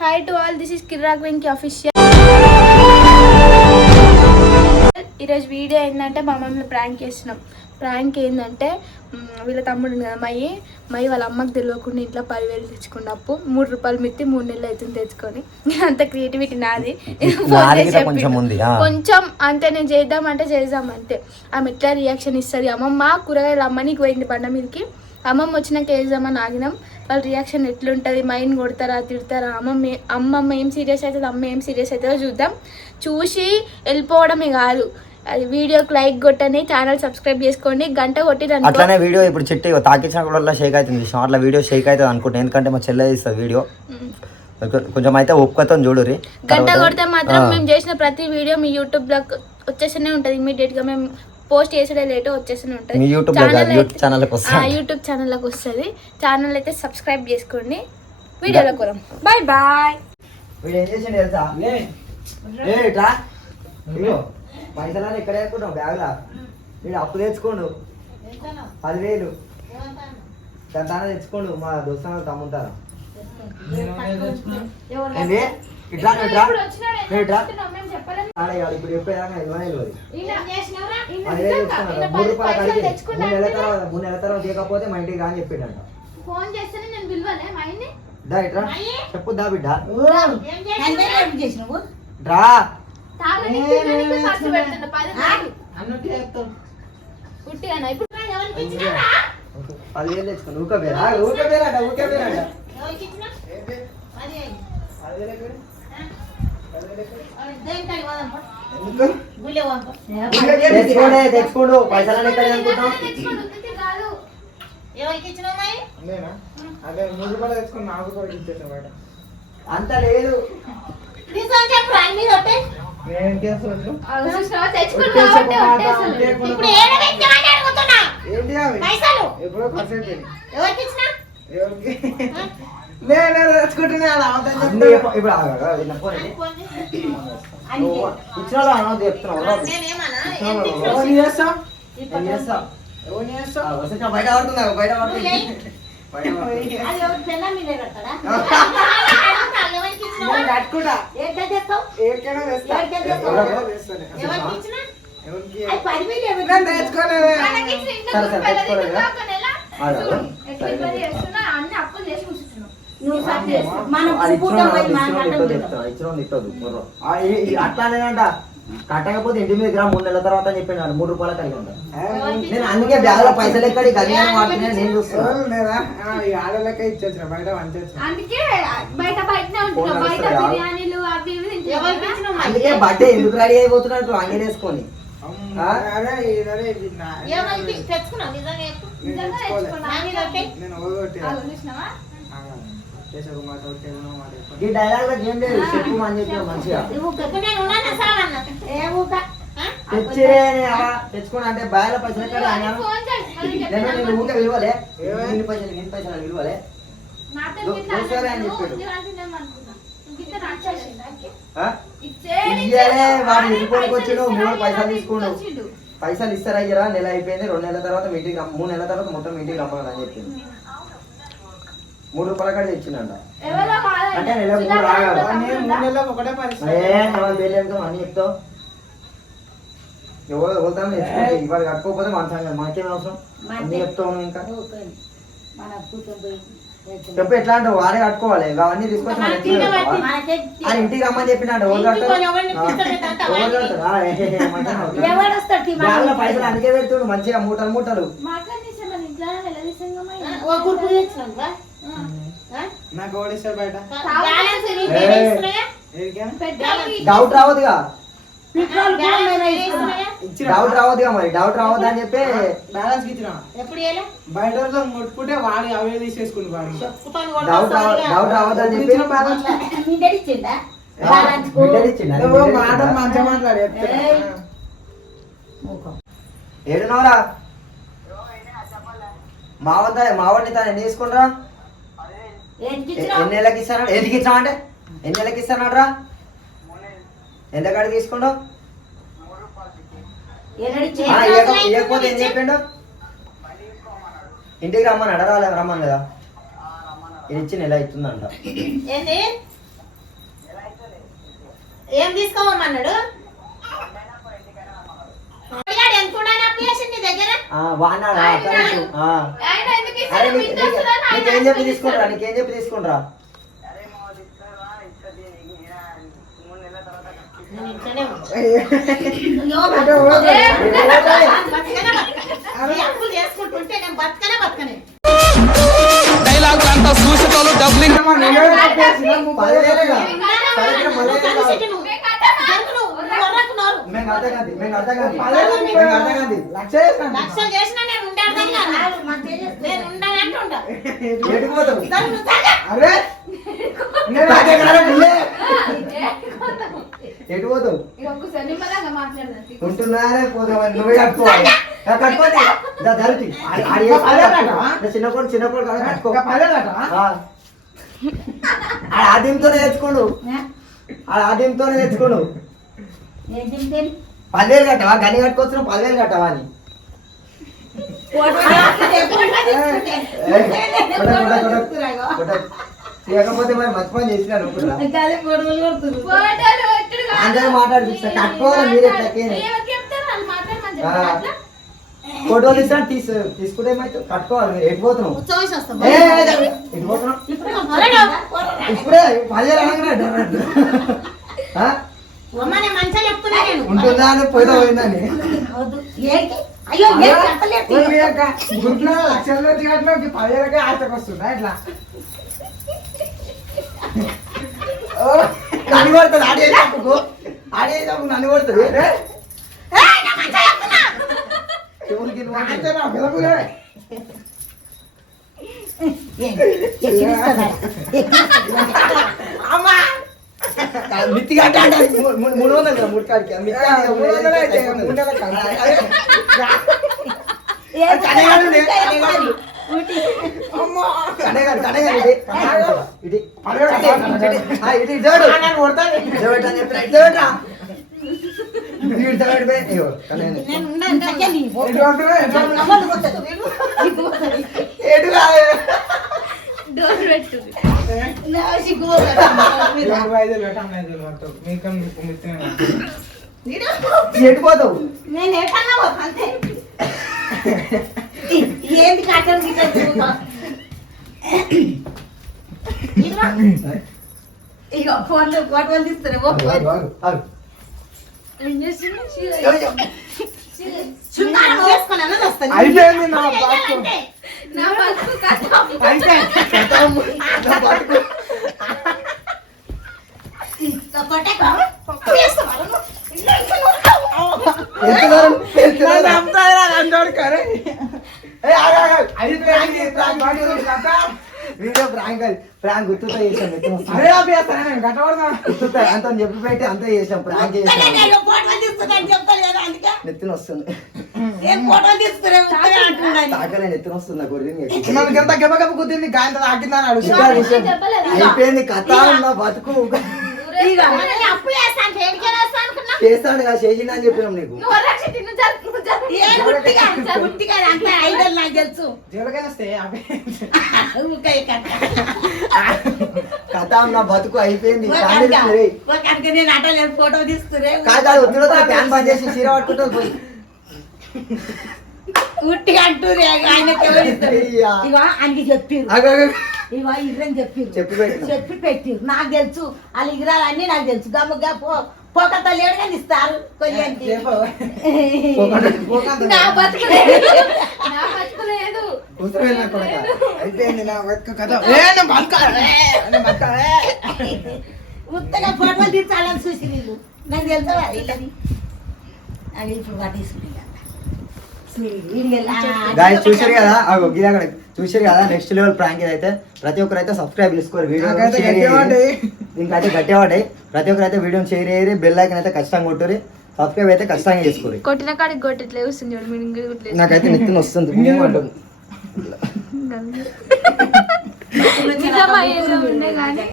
Hi to all, this is Kiraak Venky official. ఈరోజు video ఏంటంటే మా మమ్మల్ని ప్రాంక్ చేస్తున్నాం. ప్రాంక్ ఏంటంటే వీళ్ళ తమ్ముడు కదా మై వాళ్ళ అమ్మకి తెలియకుండా ఇంట్లో 10,000 తెచ్చుకున్నప్పు 3 రూపాయలు మిత్తి 3 నెలలు అవుతుంది తెచ్చుకొని. అంత క్రియేటివిటీ నాది. కొంచెం అంతే, నేను చేద్దామంటే చేద్దాం అంతే. ఆమె ఎట్లా రియాక్షన్ ఇస్తుంది, అమ్మమ్మ కూరగాయలు అమ్మనికి పోయింది బండ మీదకి, అమ్మమ్మ వచ్చినాక వేద్దామని ఆగినాం. వాళ్ళ రియాక్షన్ ఎట్లుంటుంది, మైండ్ కొడతారా తిడతారా, అమ్మమ్మ ఏం సీరియస్ అవుతుంది, అమ్మ ఏం సీరియస్ అవుతుందో చూద్దాం. చూసి వెళ్ళిపోవడమే కాదు, అది వీడియోకి లైక్ కొట్టని, ఛానల్ సబ్స్క్రైబ్ చేసుకోండి, గంట కొట్టిరండి. అట్లానే వీడియో ఇప్పుడు చెట్టు తాకించిన కూడా షేక్ అవుతుంది, అట్లా వీడియో షేక్ అవుతుంది అనుకుంటా, ఎందుకంటే మా చెల్లె ఇస్తుంది వీడియో. కొంచెం అయితే ఒప్పుకతో చూడురి. గంట కొడితే మాత్రం మేము చేసిన ప్రతి వీడియో మీ యూట్యూబ్లో వచ్చేస్తూనే ఉంటుంది. ఇమీడియట్గా మేము పోస్ట్ చేసేదే లేటో వచ్చేస్తూనే ఉంటుంది. యూట్యూబ్ ఛానల్లోకి వస్తుంది. ఛానల్ అయితే సబ్స్క్రైబ్ చేసుకోండి. వీడియోలో కొరం. Bye bye. పైసలు ఎక్కడ వేసుకుంటాం బ్యాగ్లా, వీడు అప్పు తెచ్చుకోండు 10,000 దాని తెచ్చుకోండు. మా దోస్తాను తమ్ముంటారా ఇప్పుడు చెప్పేదాకా 10,000 తెచ్చుకున్నాడు. 3 రూపాయలు కడిగి 3 నెలల తర్వాత తీయకపోతే మా ఇంటికి రా అని చెప్పిండంట. చెప్పు దా బిడ్డ రా. 10,000 తెచ్చుకోండి. ఊకే పేరా తెచ్చుకోండు. పైసలు ఎక్కడ అనుకుంటాం. అంత లేదు. బయట పడుతున్నా బయట అట్లానేనంట. కట్టకపోతే ఇంటి మీద 3 నెలల తర్వాత అని చెప్పినాడు. 3 రూపాయల కలిగి ఉంటాను నేను. అందుకే బ్యాగ్లో పైసలు ఎక్కడి గడియారం వాడుతున్నాను నేను చూస్తున్నాను. అందుకే బర్త్డే ఎందుకు రెడీ అయిపోతున్నట్టు అంగడి వేసుకొని. ఈ డైలాగ్ ఏం లేదు, చెప్పు అని చెప్పి మంచిగా తెచ్చుకోండి. అంటే బ్యాగ్ లో పైసలు ఎక్కడ నేను ఊరికే విలువలే, ఎన్ని పైసలు విలువలే అని చెప్పాడు. వాడు ఇంటికి వచ్చిండు, 3 పైసలు తీసుకుండు. పైసలు ఇస్తారా అయ్యారా, నెల అయిపోయింది, 2 నెలల తర్వాత మీటింగ్ 3 నెలల తర్వాత మొత్తం మీటింగ్ రమ్మని అని చెప్పింది. 3 రూపాయల కాడ తెచ్చిందంట. అంటే నెలకు 3 రాగాలి అని చెప్తావు. ఎవరు వెళ్తాను ఇవాళ కట్టుకోకపోతే మన సంగతి మనకేం అవసరం అన్ని చెప్తావు. ఇంకా చెప్పు ఎట్లా అంటే వారే కట్టుకోవాలి. అవన్నీ తీసుకొచ్చి మన ఇంటికి రమ్మని చెప్పినాడు. పైసలు అందుకే పెడుతుండు మంచిగా మూటలు మూటలు. డౌట్ రావద్దుగా, డౌట్ రావద్దుగా, మరి డౌట్ రావద్దు అని చెప్పి బ్యాలెన్స్ ఇచ్చిన బయట ముట్టుకుంటే వాడి అవే తీసేసుకుంది. డౌట్ రావద్దు అని చెప్పి మాట మంచిగా మాట్లాడు. ఏడునవరా మావాడిని తను ఎన్ని తీసుకుంటా, ఎన్ని నెలలకి ఇస్తాడు, ఎందుకు ఇచ్చామంటే ఎన్ని నెలలకి ఇస్తాడు రా, ఎంత కాడికి తీసుకుంటావు. ఇవ్వకపోతే ఏం చెప్పిండు, ఇంటికి రమ్మని అడరాలే రమ్మని కదా, ఇది ఇచ్చి నెల అవుతుందంట. ఏం తీసుకోమన్నాడు ఎంత అప్పు చేసింది నీ దగ్గర వాడినాడా ఆయన ఎందుకు అరే ఇస్తారు? మీకు తెలుసుదా? నీకేం చెప్పి తీసుకుంటా నీకేం చెప్పి తీసుకుంటా నేను ఇంట్లోనే ఉన్నా. అప్పులు చేసుకుంటుంటే నేను బతకనే లక్షలు చేసినా నేను ఉండాలి నేను ఉండాలంటే ఉండా ఎటు పోతావు ఒక్కసారి నిమ్మలంగా మాట్లాడదాం. ఉంటున్నారే పోతామని నువ్వే కట్టుకోవాలి కట్టుకోండి చిన్నప్పుడు కట్టుకో ఆద్యంతోనే తెచ్చుకోండు ఆద్యంతోనే తెచ్చుకోండు 10,000 కట్టవా గని కట్టుకొచ్చిన 10,000 కట్టవా అని లేకపోతే మరి మంచి పని చేసినాను అందరూ మాట్లాడిపిస్తా కట్టుకోవాలి మీరు ఫోటోలు ఇస్తాను తీసుకుంటే ఏమైతే కట్టుకోవాలి మీరు ఎటు పోతున్నావు ఎటు పోతున్నావు ఇప్పుడే 10,000 అనగా మంచిగా చెప్తున్నా నేను ఉంటుందా అని పోయినా పోయిందని అయ్యో గుడ్లో లక్షల నుంచి కట్టిన 10,000 ఆటకు వస్తుందా ఇట్లా నన్ను కొడుతుంది ఆడేటప్పుడు ఆడేటప్పుడు నన్ను కొడుతుంది మిత్తి కట్ట 300 కదా 3 కాడికి డోర్ పెట్టు. ఎటుపోతావు నేను ఎటన్నా అంతే ఏంది కట్టలు ఇక ఫోన్లు ఫోటోలు తీస్తారు ఏం చేస్తున్నావు? శృంగారం వేసుకొని అన్నది వస్తుంది అయిపోయింది నా బతుకు. నా బతుకు కథ. వీడియో ప్రాంక్ ప్రాంక్ గుర్తుతో చేసాం అంత చెప్పి పెట్టి అంతా చేసాం ప్రాంక్ చేసాం నెత్తిన వస్తుంది తాకలే నెత్తిన వస్తుంది ఎంత గెబగబ కుదిరింది గాయంత తాకిందని అడుగు అయిపోయింది కథ నా బతుకు చేస్తాడు కదా చేసిండు అని చెప్పినాం నీకు తెలుసు జీవకైనా వస్తే కథ నా బతుకు అయిపోయింది నేను అట ఫోటో తీసుకురే కాదు ఫ్యాన్ బంద్ చేసి చీర పట్టుకుంటుంది పోయి ఉట్టిగా అంటూరే ఆయనకి ఎవరు ఇస్తారు ఇగో ఆయనకి చెప్పిర్రు ఇగో ఇర్రని చెప్పిర్రు చెప్పి పెట్టిర్రు నాకు తెలుసు వాళ్ళు ఇగరాలన్నీ నాకు తెలుసు గమ్ముగా పోకతో లేడు కానీ ఇస్తారు కొయ్యానికి నా బతుకు లేదు. నా బతుకు లేదు. అయిపోయింది నా బతుకు కథ ఉత్తగా ఫోటోలు తీర్చాలని చూసి నీళ్ళు నాకు తెలుసా వీళ్ళని అది ఇప్పుడు పట్టేసుకుని గాయస్ చూసారు కదా అక్కడ చూసారు కదా నెక్స్ట్ లెవెల్ ప్రాంక్ అయితే ప్రతి ఒక్కరు అయితే సబ్స్క్రైబ్ చేసుకోరు వీడియో ఇంకైతే గట్టివాడే ప్రతి ఒక్కరు అయితే వీడియో షేర్ చేయరు బెల్ ఐకాన్ అయితే ఖచ్చితంగా కొట్టురి సబ్స్క్రైబ్ అయితే ఖచ్చితంగా చేసుకోరు కొట్టిన కాడికి కొట్టట్లే వస్తుంది చూడు మీరు నాకైతే నెత్తిన వస్తుంది నిజమా ఏదో ఉండే కానీ